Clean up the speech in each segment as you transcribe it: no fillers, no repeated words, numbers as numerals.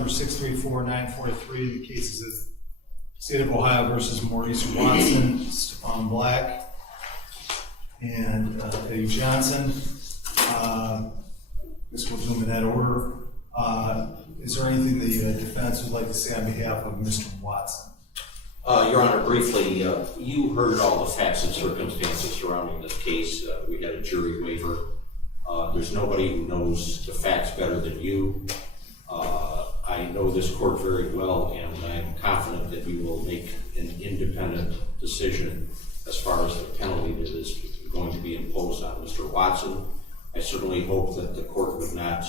Number 634943, the cases of State of Ohio versus Maurice Watson, Stefone Black, and Eddie Johnson. This will do them in that order. Is there anything the defense would like to say on behalf of Mr. Watson? Your Honor, briefly, you heard all the facts and circumstances surrounding this case. We had a jury waiver. There's nobody who knows the facts better than you. I know this court very well, and I'm confident that you will make an independent decision as far as the penalty that is going to be imposed on Mr. Watson. I certainly hope that the court would not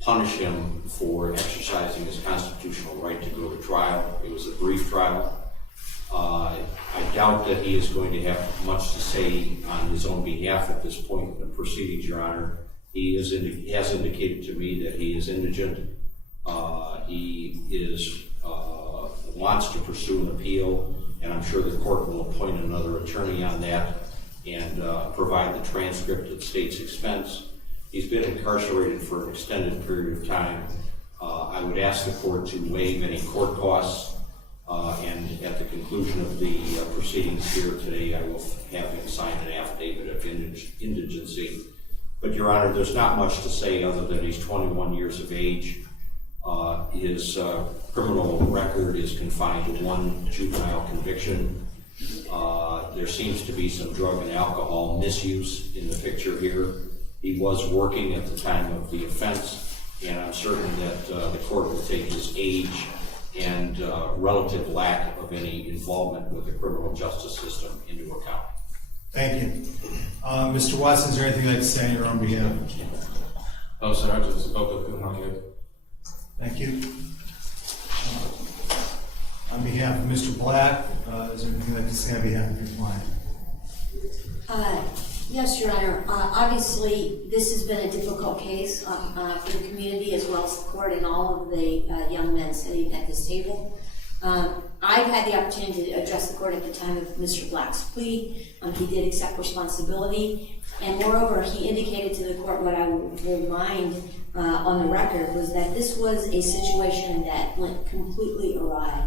punish him for exercising his constitutional right to go to trial. It was a brief trial. I doubt that he is going to have much to say on his own behalf at this point in the proceedings, Your Honor. He has indicated to me that he is indigent. He wants to pursue an appeal, and I'm sure the court will appoint another attorney on that and provide the transcript at the state's expense. He's been incarcerated for an extended period of time. I would ask the court to waive any court costs, and at the conclusion of the proceedings here today, I will have him sign an affidavit of indigency. But, Your Honor, there's not much to say other than he's 21 years of age. His criminal record is confined to one juvenile conviction. There seems to be some drug and alcohol misuse in the picture here. He was working at the time of the offense, and I'm certain that the court will take his age and relative lack of any involvement with the criminal justice system into account. Thank you. Mr. Watson, is there anything you'd like to say on your own behalf? No, sir, I just spoke with my kid. Thank you. On behalf of Mr. Black, is there anything you'd like to say on behalf of your client? Yes, Your Honor. Obviously, this has been a difficult case for the community as well as the court and all of the young men sitting at this table. I've had the opportunity to address the court at the time of Mr. Black's plea. He did accept responsibility, and moreover, he indicated to the court what I will remind on the record was that this was a situation that went completely awry.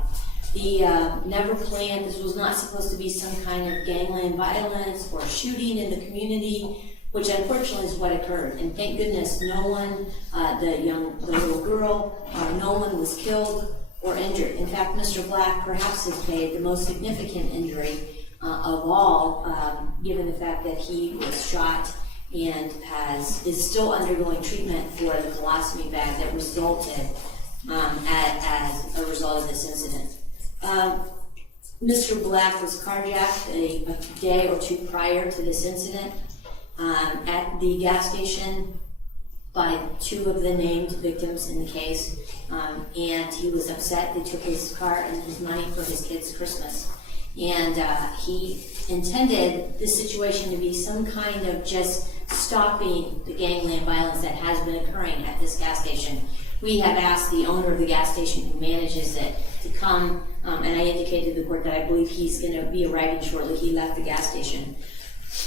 He never planned. This was not supposed to be some kind of gangland violence or shooting in the community, which unfortunately is what occurred. And thank goodness no one, the little girl, no one was killed or injured. In fact, Mr. Black perhaps has paid the most significant injury of all, given the fact that he was shot and is still undergoing treatment for the colostomy bag that resulted as a result of this incident. Mr. Black was carjacked a day or two prior to this incident at the gas station by two of the named victims in the case, and he was upset. They took his car and his money for his kid's Christmas, and he intended this situation to be some kind of just stopping the gangland violence that has been occurring at this gas station. We have asked the owner of the gas station who manages it to come, and I indicated to the court that I believe he's going to be arriving shortly. He left the gas station.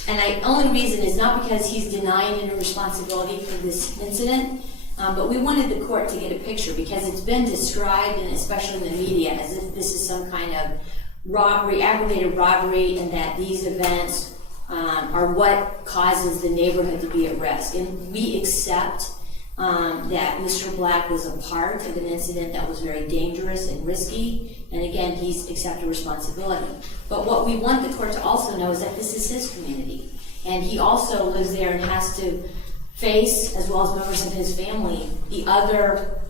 And the only reason is not because he's denying any responsibility for this incident, but we wanted the court to get a picture because it's been described, and especially in the media, as if this is some kind of robbery, aggravated robbery, and that these events are what causes the neighborhood to be at risk. And we accept that Mr. Black was a part of an incident that was very dangerous and risky, and again, he's accepted responsibility. But what we want the court to also know is that this is his community, and he also lives there and has to face, as well as members of his family, the other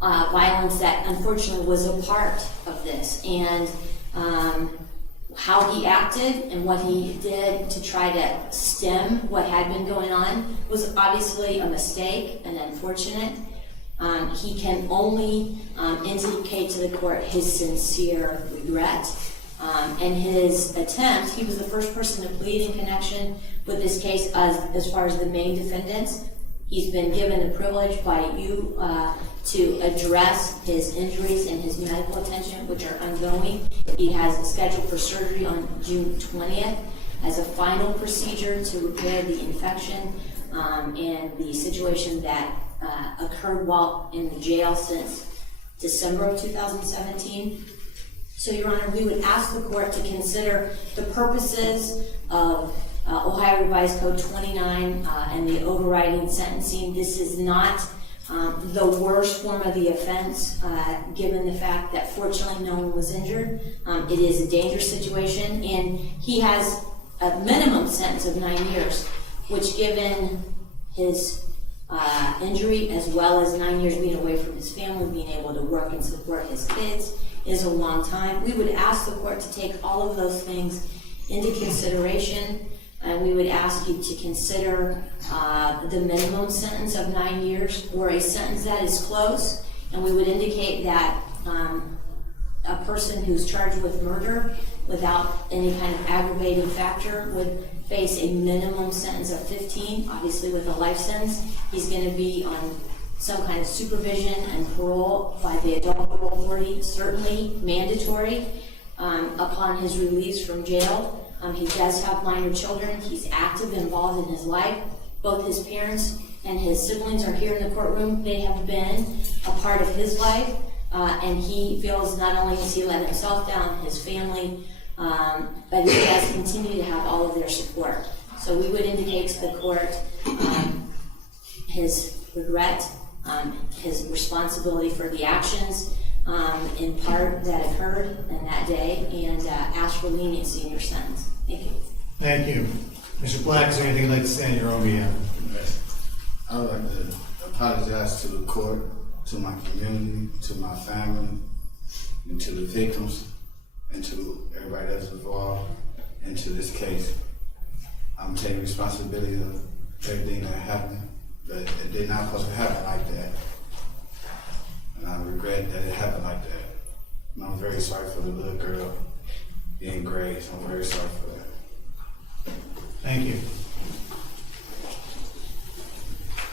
violence that unfortunately was a part of this, and how he acted and what he did to try to stem what had been going on was obviously a mistake and unfortunate. He can only indicate to the court his sincere regret and his attempt. He was the first person to plead in connection with this case as far as the main defendants. He's been given the privilege by you to address his injuries and his medical attention, which are ongoing. He has a schedule for surgery on June 20th as a final procedure to repair the infection and the situation that occurred while in the jail since December of 2017. So, Your Honor, we would ask the court to consider the purposes of Ohio Revised Code 29 and the overriding sentencing. This is not the worst form of the offense, given the fact that fortunately no one was injured. It is a dangerous situation, and he has a minimum sentence of 9 years, which, given his injury as well as 9 years being away from his family, being able to work and support his kids, is a long time. We would ask the court to take all of those things into consideration, and we would ask you to consider the minimum sentence of 9 years or a sentence that is close, and we would indicate that a person who's charged with murder without any kind of aggravating factor would face a minimum sentence of 15, obviously with a life sentence. He's going to be on some kind of supervision and parole by the adult parole authority, certainly mandatory upon his release from jail. He does have minor children. He's active, involved in his life. Both his parents and his siblings are here in the courtroom. They have been a part of his life, and he feels not only has he let himself down, his family, but he has continued to have all of their support. So we would indicate to the court his regret, his responsibility for the actions in part that occurred in that day, and ask for leniency in your sentence. Thank you. Thank you. Mr. Black, is there anything you'd like to say on your own behalf? I would like to apologize to the court, to my community, to my family, and to the victims, and to everybody that's involved into this case. I'm taking responsibility of everything that happened, but it did not supposed to happen like that. And I regret that it happened like that. And I'm very sorry for the little girl being grazed. I'm very sorry for that. Thank you.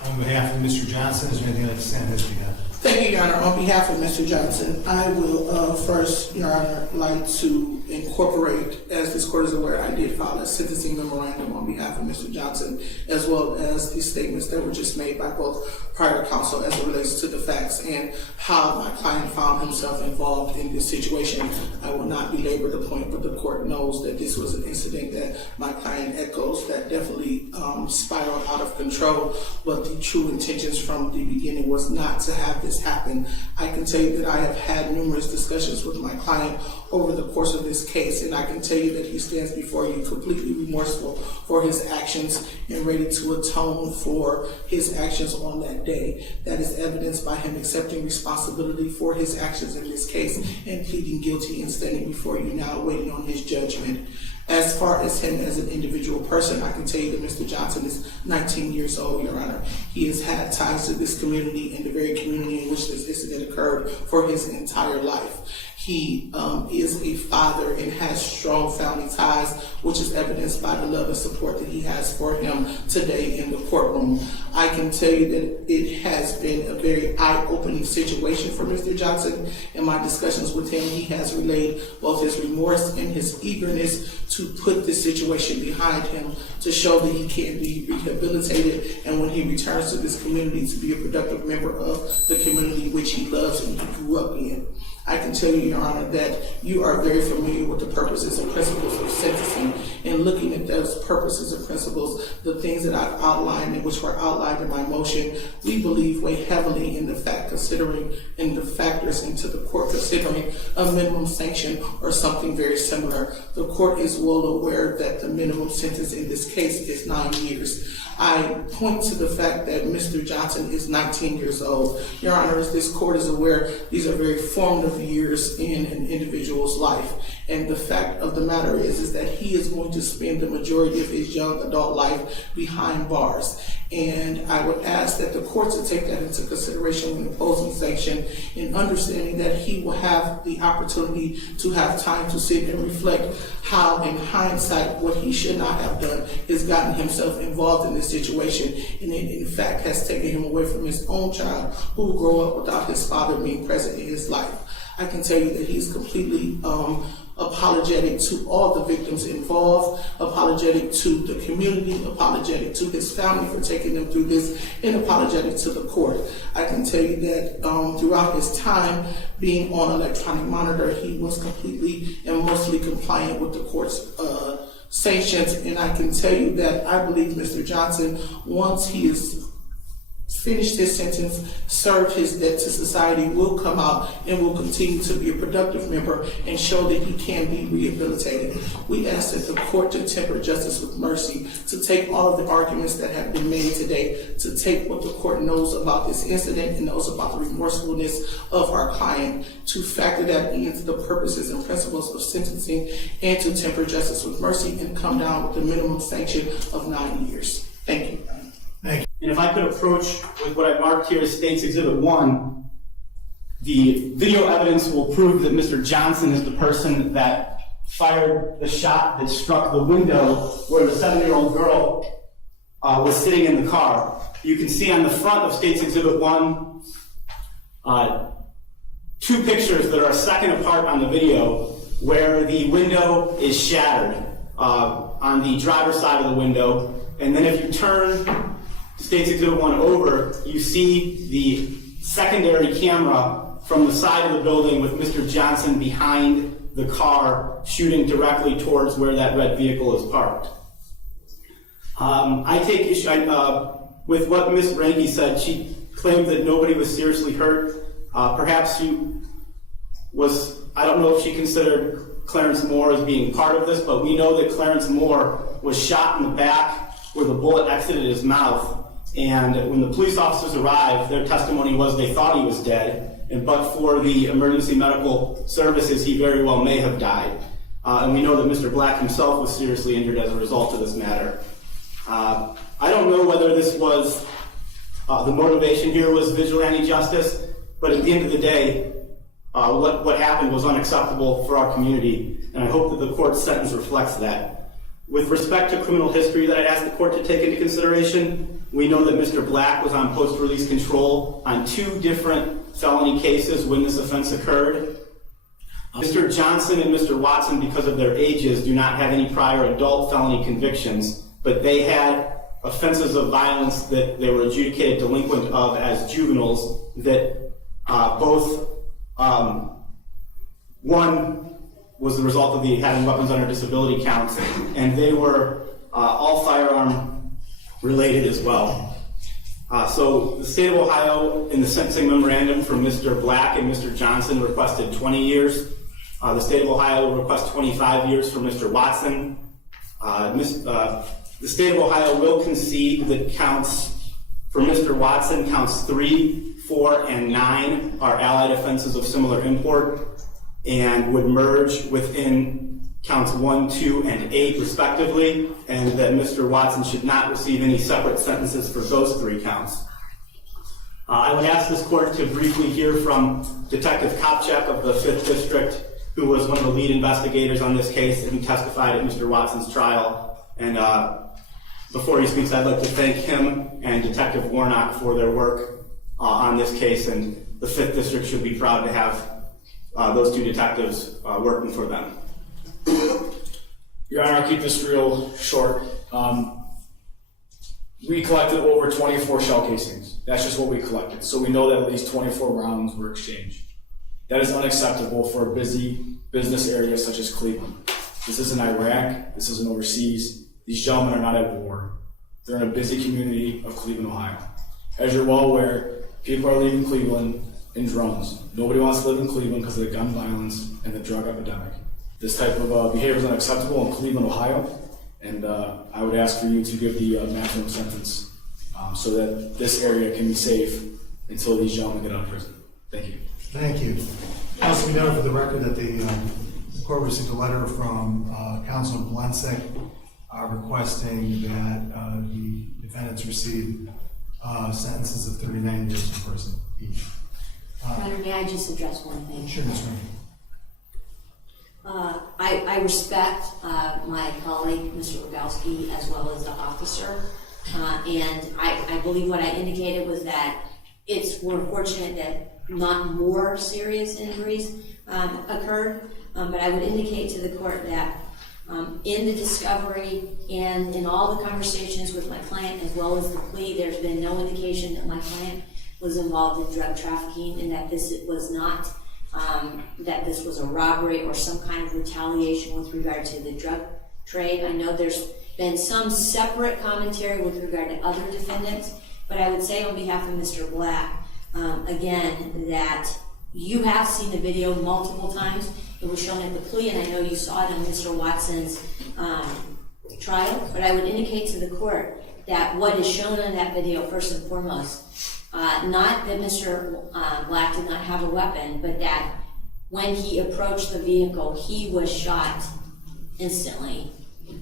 On behalf of Mr. Johnson, is there anything you'd like to say on his behalf? Thank you, Your Honor. On behalf of Mr. Johnson, I will first, Your Honor, like to incorporate, as this court is aware, I did file a sentencing memorandum on behalf of Mr. Johnson, as well as the statements that were just made by both prior counsel as it relates to the facts and how my client found himself involved in this situation. I will not belabor the point, but the court knows that this was an incident that my client echoes that definitely spiraled out of control, but the true intentions from the beginning was not to have this happen. I can tell you that I have had numerous discussions with my client over the course of this case, and I can tell you that he stands before you completely remorseful for his actions and ready to atone for his actions on that day. That is evidenced by him accepting responsibility for his actions in this case and pleading guilty and standing before you now waiting on his judgment. As far as him as an individual person, I can tell you that Mr. Johnson is 19 years old, Your Honor. He has had ties to this community and the very community in which this incident occurred for his entire life. He is a father and has strong family ties, which is evidenced by the love and support that he has for him today in the courtroom. I can tell you that it has been a very eye-opening situation for Mr. Johnson. In my discussions with him, he has relayed both his remorse and his eagerness to put this situation behind him, to show that he can be rehabilitated, and when he returns to this community, to be a productive member of the community which he loves and he grew up in. I can tell you, Your Honor, that you are very familiar with the purposes and principles of sentencing, and looking at those purposes and principles, the things that I've outlined and which were outlined in my motion, we believe weigh heavily in the fact considering in the factors into the court considering a minimum sanction or something very similar. The court is well aware that the minimum sentence in this case is 9 years. I point to the fact that Mr. Johnson is 19 years old. Your Honor, as this court is aware, these are very formative years in an individual's life. And the fact of the matter is that he is going to spend the majority of his young adult life behind bars. And I would ask that the courts to take that into consideration when imposing sanction, in understanding that he will have the opportunity to have time to sit and reflect how, in hindsight, what he should not have done is gotten himself involved in this situation, and it in fact has taken him away from his own child who will grow up without his father being present in his life. I can tell you that he's completely apologetic to all the victims involved, apologetic to the community, apologetic to his family for taking them through this, and apologetic to the court. I can tell you that throughout his time being on electronic monitor, he was completely and mostly compliant with the court's sanctions, and I can tell you that I believe Mr. Johnson, once he is finished his sentence, served his debt to society, will come out and will continue to be a productive member and show that he can be rehabilitated. We ask that the court to temper justice with mercy, to take all of the arguments that have been made today, to take what the court knows about this incident and knows about the remorsefulness of our client, to factor that into the purposes and principles of sentencing, and to temper justice with mercy and come down with the minimum sanction of 9 years. Thank you. And if I could approach with what I marked here as State's Exhibit 1, the video evidence will prove that Mr. Johnson is the person that fired the shot that struck the window where the 7-year-old girl was sitting in the car. You can see on the front of State's Exhibit 1 two pictures that are a second apart on the video where the window is shattered on the driver's side of the window. And then if you turn State's Exhibit 1 over, you see the secondary camera from the side of the building with Mr. Johnson behind the car shooting directly towards where that red vehicle is parked. I take issue with what Ms. Ranke said. She claimed that nobody was seriously hurt. Perhaps she was, I don't know if she considered Clarence Moore as being part of this, but we know that Clarence Moore was shot in the back where the bullet exited his mouth. And when the police officers arrived, their testimony was they thought he was dead, but for the emergency medical services, he very well may have died. And we know that Mr. Black himself was seriously injured as a result of this matter. I don't know whether this was, the motivation here was vigilante justice, but at the end of the day, what happened was unacceptable for our community, and I hope that the court's sentence reflects that. With respect to criminal history that I'd ask the court to take into consideration, we know that Mr. Black was on post-release control on 2 different felony cases when this offense occurred. Mr. Johnson and Mr. Watson, because of their ages, do not have any prior adult felony convictions, but they had offenses of violence that they were adjudicated delinquent of as juveniles that both, one was the result of the having weapons under disability counts, and they were all firearm related as well. So the state of Ohio, in the sentencing memorandum from Mr. Black and Mr. Johnson, requested 20 years. The state of Ohio will request 25 years for Mr. Watson. The state of Ohio will concede that counts for Mr. Watson, counts 3, 4, and 9 are allied offenses of similar import and would merge within counts 1, 2, and 8 respectively, and that Mr. Watson should not receive any separate sentences for those 3 counts. I would ask this court to briefly hear from Detective Kopchak of the 5th District, who was one of the lead investigators on this case and who testified at Mr. Watson's trial. And before he speaks, I'd like to thank him and Detective Warnock for their work on this case, and the 5th District should be proud to have those 2 detectives working for them. Your Honor, I'll keep this real short. We collected over 24 shell casings. That's just what we collected. So we know that at least 24 rounds were exchanged. That is unacceptable for a busy business area such as Cleveland. This isn't Iraq. This isn't overseas. These gentlemen are not at war. They're in a busy community of Cleveland, Ohio. As you're well aware, people are leaving Cleveland in drones. Nobody wants to live in Cleveland because of the gun violence and the drug epidemic. This type of behavior is unacceptable in Cleveland, Ohio, and I would ask for you to give the maximum sentence so that this area can be safe until these gentlemen get out of prison. Thank you. Thank you. Also, we note for the record that the court received a letter from Councilor Blensek requesting that the defendants receive sentences of 39 years in prison each. Your Honor, may I just address one thing? Sure, Ms. Ranke. I respect my colleague, Mr. Rogowski, as well as the officer, and I believe what I indicated was that we're fortunate that not more serious injuries occurred. But I would indicate to the court that in the discovery and in all the conversations with my client as well as the plea, there's been no indication that my client was involved in drug trafficking and that this was not, that this was a robbery or some kind of retaliation with regard to the drug trade. I know there's been some separate commentary with regard to other defendants, but I would say on behalf of Mr. Black, again, that you have seen the video multiple times. It was shown at the plea, and I know you saw it on Mr. Watson's trial, but I would indicate to the court that what is shown on that video, first and foremost, not that Mr. Black did not have a weapon, but that when he approached the vehicle, he was shot instantly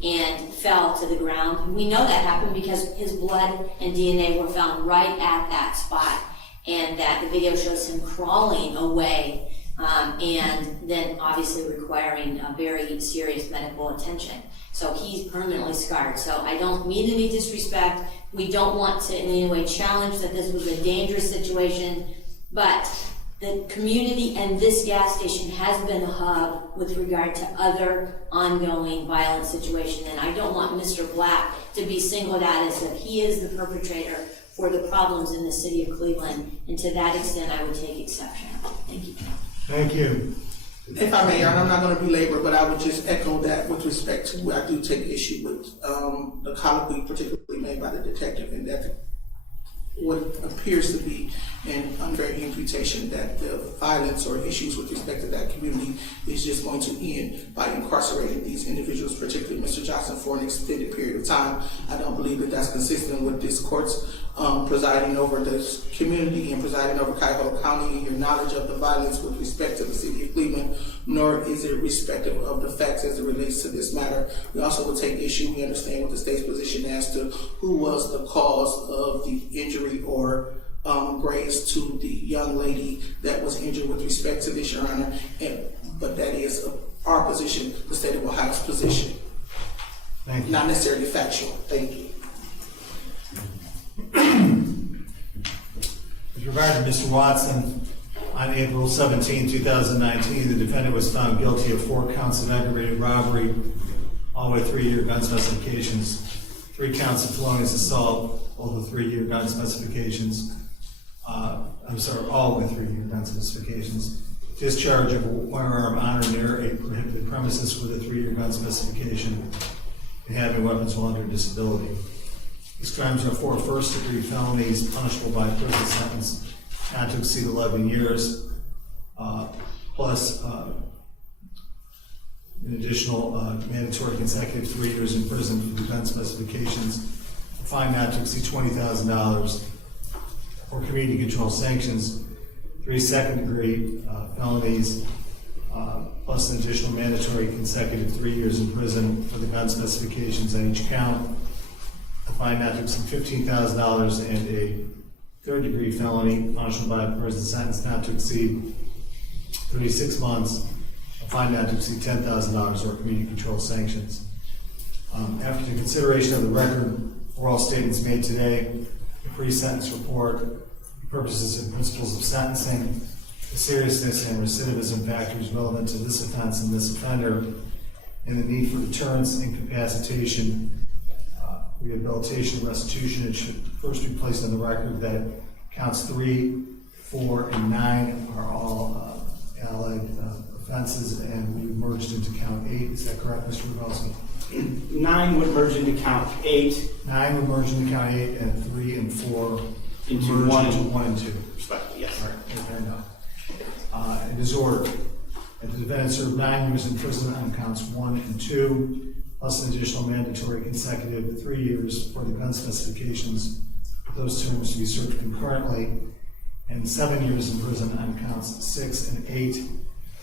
and fell to the ground. We know that happened because his blood and DNA were found right at that spot, and that the video shows him crawling away, and then obviously requiring a very serious medical attention. So he's permanently scarred. So I don't mean any disrespect. We don't want to in any way challenge that this was a dangerous situation, but the community and this gas station has been a hub with regard to other ongoing violent situations, and I don't want Mr. Black to be singled out as if he is the perpetrator for the problems in the city of Cleveland, and to that extent I would take exception. Thank you. Thank you. If I may, Your Honor, I'm not going to belabor, but I would just echo that with respect to where I do take issue with the colloquy particularly made by the detective, and that what appears to be an unfair imputation that the violence or issues with respect to that community is just going to end by incarcerating these individuals, particularly Mr. Johnson, for an extended period of time. I don't believe that that's consistent with this court's presiding over this community and presiding over Cuyahoga County and your knowledge of the violence with respect to the city of Cleveland, nor is it respective of the facts as it relates to this matter. We also will take issue, we understand what the state's position as to who was the cause of the injury or graze to the young lady that was injured with respect to this, Your Honor. But that is our position, the state of Ohio's position. Thank you. Not necessarily factual. Thank you. With regard to Mr. Watson, on April 17, 2019, the defendant was found guilty of 4 counts of aggravated robbery, all with 3-year gun specifications, 3 counts of felonious assault, all with 3-year gun specifications. All with 3-year gun specifications. Discharge of a firearm on or near a prohibited premises with a 3-year gun specification, and having weapons while under disability. These crimes are 4 first-degree felonies punishable by a prison sentence not to exceed 11 years, plus an additional mandatory consecutive 3 years in prison for the gun specifications, a fine not to exceed $20,000, or community control sanctions, 3 second-degree felonies, plus an additional mandatory consecutive 3 years in prison for the gun specifications on each count, a fine not to exceed $15,000, and a 3rd-degree felony punishable by a prison sentence not to exceed 36 months, a fine not to exceed $10,000, or community control sanctions. After the consideration of the record for all statements made today, the pre-sentence report, the purposes and principles of sentencing, the seriousness and recidivism factors relevant to this offense and this offender, and the need for deterrence, incapacitation, rehabilitation, and restitution. It should first be placed on the record that counts 3, 4, and 9 are all allied offenses, and we merged into count 8. Is that correct, Mr. Rudolski? 9 would merge into count 8. 9 would merge into count 8, and 3 and 4 Into merge 1 into and 1 and 2. Respectfully, yes. All right, fair enough. In disorder, the defendant served 9 years in prison on counts 1 and 2, plus an additional mandatory consecutive 3 years for the gun specifications, those terms to be served concurrently, and 7 years in prison on counts 6 and 8,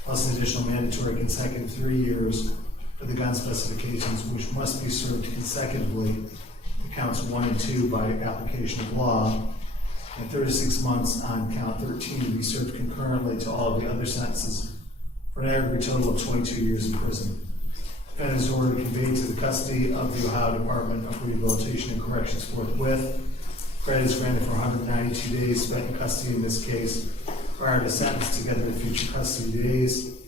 plus an additional mandatory consecutive 3 years for the gun specifications, which must be served consecutively to counts 1 and 2 by application of law, and 36 months on count 13 to be served concurrently to all of the other sentences, for an aggregate total of 22 years in prison. Defendant is ordered conveyed to the custody of the Ohio Department of Rehabilitation and Corrections forthwith. Credit is granted for 192 days spent in custody in this case, prior to sentence together with future custody days,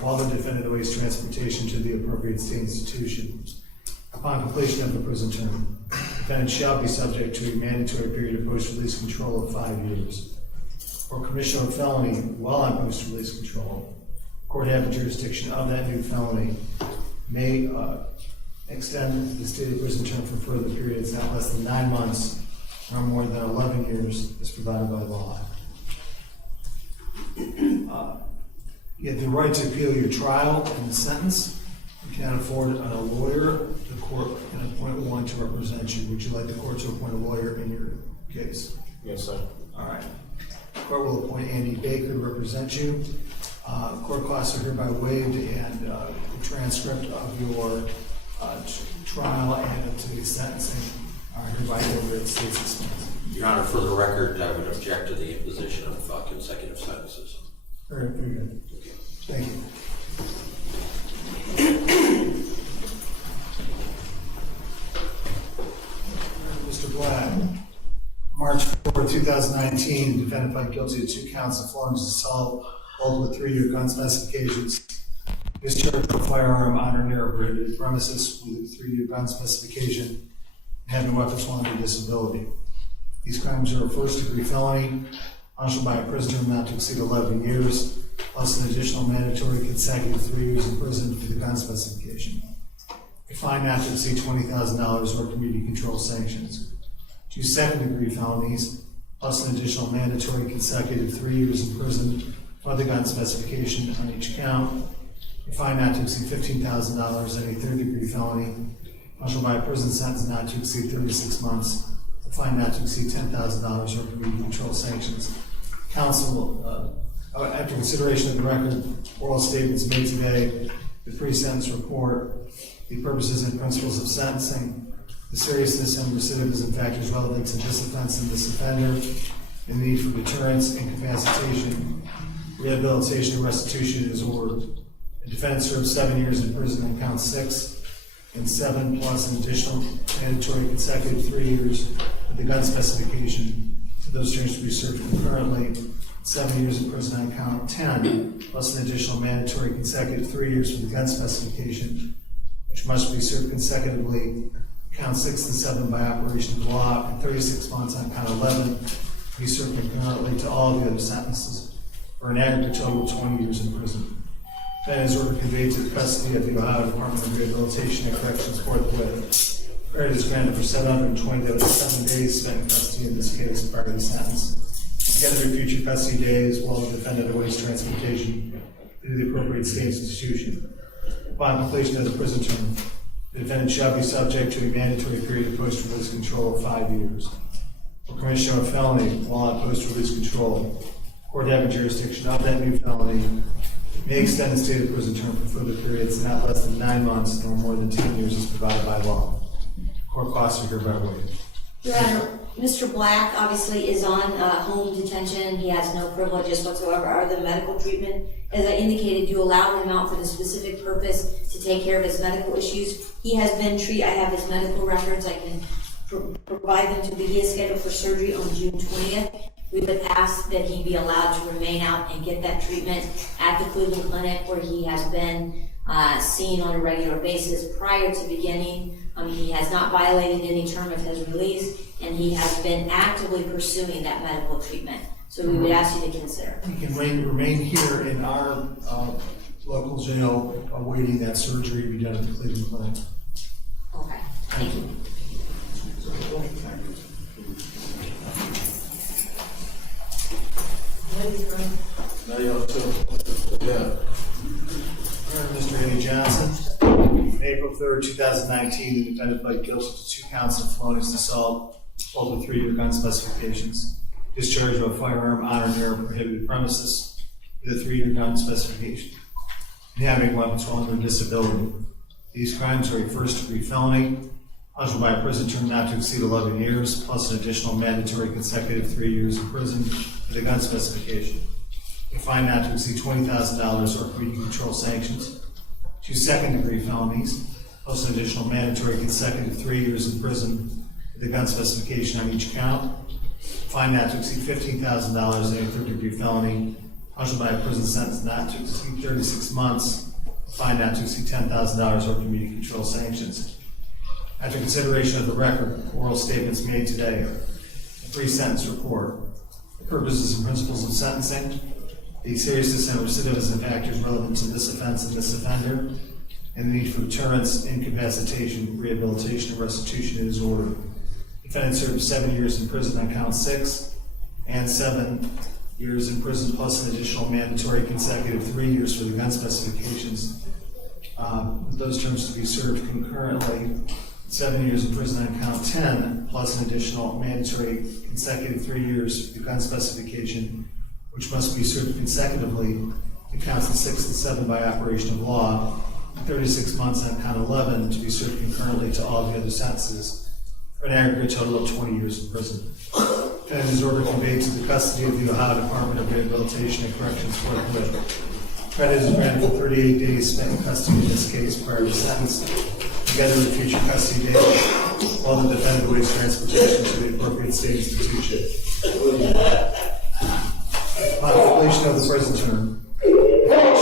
while the defendant awaits transportation to the appropriate state institution. Upon completion of the prison term, the defendant shall be subject to a mandatory period of post-release control of 5 years. For commission of a felony while on post-release control, court having jurisdiction of that new felony may extend the stated prison term for further periods not less than 9 months or more than 11 years as provided by law. You have the right to appeal your trial and the sentence. You cannot afford a lawyer. The court can appoint one to represent you. Would you like the court to appoint a lawyer in your case? Yes, sir. All right. The court will appoint Andy Baker to represent you. Court costs are hereby waived, and the transcript of your trial and to the sentencing are hereby over at state's expense. Your Honor, for the record, I would object to the imposition of consecutive sentences. Very good. Okay. Thank you. Mr. Black, March 4, 2019, defendant pled guilty to 2 counts of felonious assault, both with 3-year gun specifications. Discharge of a firearm on or near a prohibited premises with a 3-year gun specification and having weapons while under disability. These crimes are a first-degree felony, punishable by a prison term not to exceed 11 years, plus an additional mandatory consecutive 3 years in prison for the gun specification. A fine not to exceed $20,000 or community control sanctions. 2 second-degree felonies, plus an additional mandatory consecutive 3 years in prison for the gun specification on each count. A fine not to exceed $15,000, and a third-degree felony, punishable by a prison sentence not to exceed 36 months. A fine not to exceed $10,000 or community control sanctions. Counsel, after consideration of the record, oral statements made today, the pre-sentence report, the purposes and principles of sentencing, the seriousness and recidivism factors relevant to this offense and this offender, the need for deterrence, incapacitation, rehabilitation, and restitution is ordered. The defendant served 7 years in prison on count 6, and 7 plus an additional mandatory consecutive 3 years with the gun specification. For those terms to be served concurrently, 7 years in prison on count 10, plus an additional mandatory consecutive 3 years for the gun specification, which must be served consecutively, count 6 and 7 by operation of law, and 36 months on count 11, be served concurrently to all the other sentences, for an aggregate total of 20 years in prison. Then is ordered conveyed to the custody of the Ohio Department of Rehabilitation and Corrections forthwith. Credit is granted for 7 days spent in custody in this case prior to the sentence. Together with future custody days while the defendant awaits transportation to the appropriate state institution. Upon completion of the prison term, the defendant shall be subject to a mandatory period of post-release control of 5 years. For commission of a felony while on post-release control, court having jurisdiction of that new felony may extend the stated prison term for further periods not less than 9 months nor more than 10 years as provided by law. Court costs are hereby waived. Your Honor, Mr. Black obviously is on home detention. He has no privileges whatsoever other than medical treatment. As I indicated, you allowed him out for the specific purpose to take care of his medical issues. He has been treated. I have his medical records. I can provide them to me. He is scheduled for surgery on June 20th. We would ask that he be allowed to remain out and get that treatment at the Cleveland Clinic where he has been seen on a regular basis prior to beginning. He has not violated any term of his release, and he has been actively pursuing that medical treatment. So we would ask you to consider. He can remain here in our local jail awaiting that surgery to be done at the Cleveland Clinic. Okay, thank you. Mr. Eddie Johnson, on April 3rd, 2019, the defendant pled guilty to 2 counts of felonious assault, both with 3-year gun specifications, discharge of a firearm on or near a prohibited premises with a 3-year gun specification, and having weapons while under disability. These crimes are a first-degree felony, punishable by a prison term not to exceed 11 years, plus an additional mandatory consecutive 3 years in prison for the gun specification. A fine not to exceed $20,000 or community control sanctions. 2 second-degree felonies, plus an additional mandatory consecutive 3 years in prison for the gun specification on each count. fine not to exceed $15,000, any third-degree felony, punishable by a prison sentence not to exceed 36 months, fine not to exceed $10,000, or community control sanctions. After consideration of the record, oral statements made today, a pre-sentence report, the purposes and principles of sentencing, the seriousness and recidivism factors relevant to this offense and this offender, and the need for deterrence, incapacitation, rehabilitation, and restitution is ordered. Defendant served 7 years in prison on count 6, and 7 years in prison plus an additional mandatory consecutive 3 years for the gun specifications. Those terms to be served concurrently. 7 years in prison on count 10 plus an additional mandatory consecutive 3 years for the gun specification, which must be served consecutively to counts 6 and 7 by operation of law, and 36 months on count 11 to be served concurrently to all the other sentences, for an aggregate total of 20 years in prison. Defendant is ordered conveyed to the custody of the Ohio Department of Rehabilitation and Corrections forthwith. Credit is granted for 38 days spent in custody in this case prior to sentence, together with future custody days, while the defendant awaits transportation to the appropriate state institution. Upon completion of the prison term,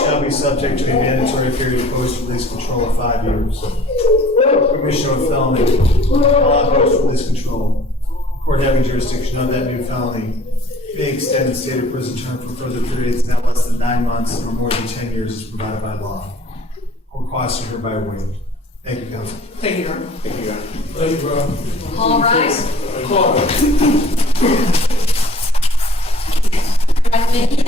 shall be subject to a mandatory period of post-release control of 5 years. Commission of felony, while post-release control, court having jurisdiction of that new felony may extend the state of prison term for further periods not less than 9 months or more than 10 years as provided by law. Court costs are hereby waived. Thank you, counsel. Thank you, Your Honor. Thank you, Your Honor. Thank you, bro. All rise. Recommended